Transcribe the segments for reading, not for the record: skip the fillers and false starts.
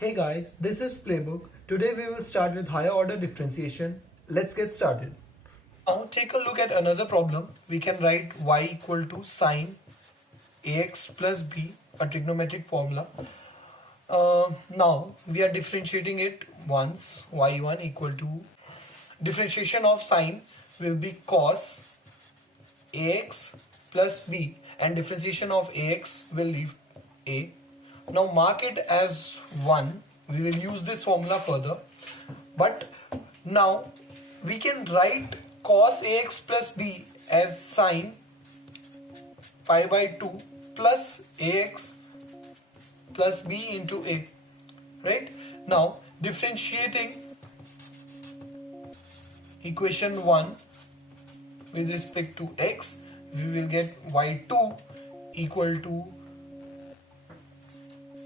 Hey guys, this is Playbook. Today we will start with higher order differentiation. Let's get started. Now take a look at another problem. We can write y equal to sine ax plus b, a trigonometric formula. Now we are differentiating it once. Y1 equal to differentiation of sine will be cos ax plus b, and differentiation of ax will leave a. Now mark it as 1. We will use this formula further. But now we can write cos ax plus b as sine pi by 2 plus ax plus b into a. Right? Now differentiating equation 1 with respect to x, we will get y2 equal to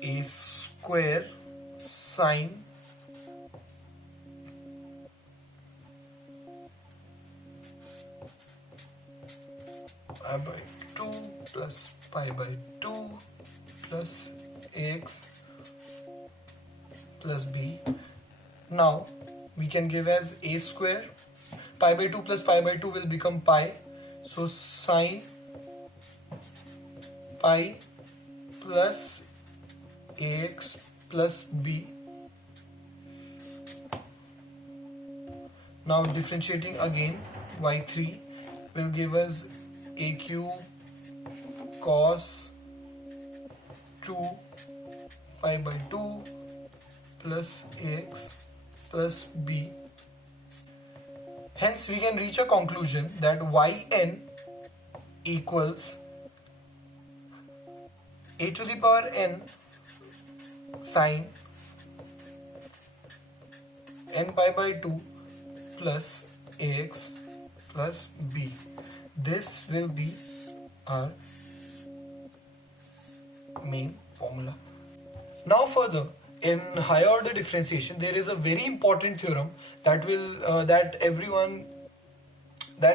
a square sine pi by 2 plus pi by 2 plus ax plus b. Now we can give as a square. Pi by 2 plus pi by 2 will become pi. So sine pi plus ax plus b. Now differentiating again, y3 will give us a cube cos 2 pi by 2 plus ax plus b. Hence we can reach a conclusion that yn equals a to the power n sine n pi by 2 plus ax plus b. This will be our main formula. Now further, in higher order differentiation, there is a very important theorem that will that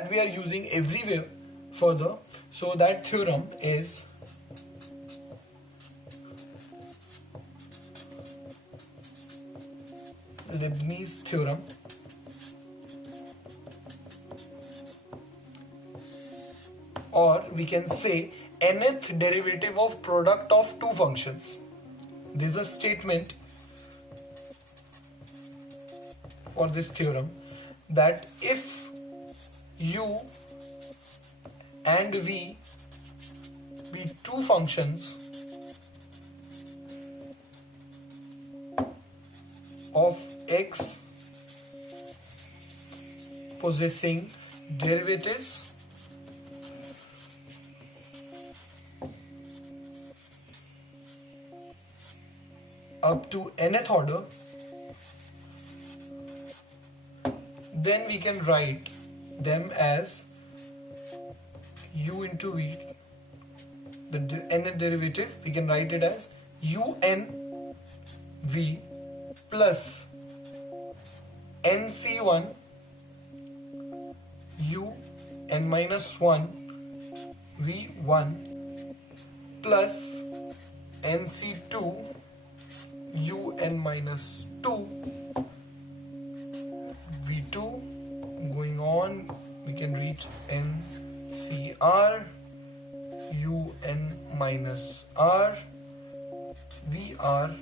we are using everywhere further. So that theorem is Leibniz theorem, or we can say nth derivative of product of two functions. This is a statement for this theorem that if u and v be two functions of x possessing derivatives up to nth order, then we can write them as u into v. The nth derivative, we can write it as un v plus nc1 u n minus 1 v1 plus nc2 u n minus 2 v2. Going on, we can reach ncr u n minus r vr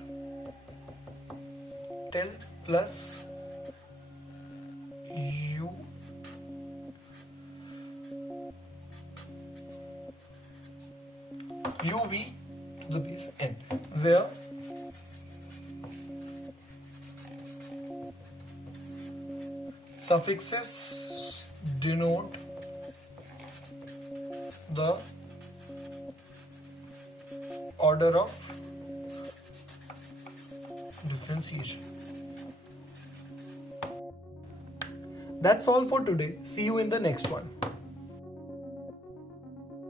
till plus u uv to the base n, where suffixes denote the order of differentiation. That's all for today. See you in the next one.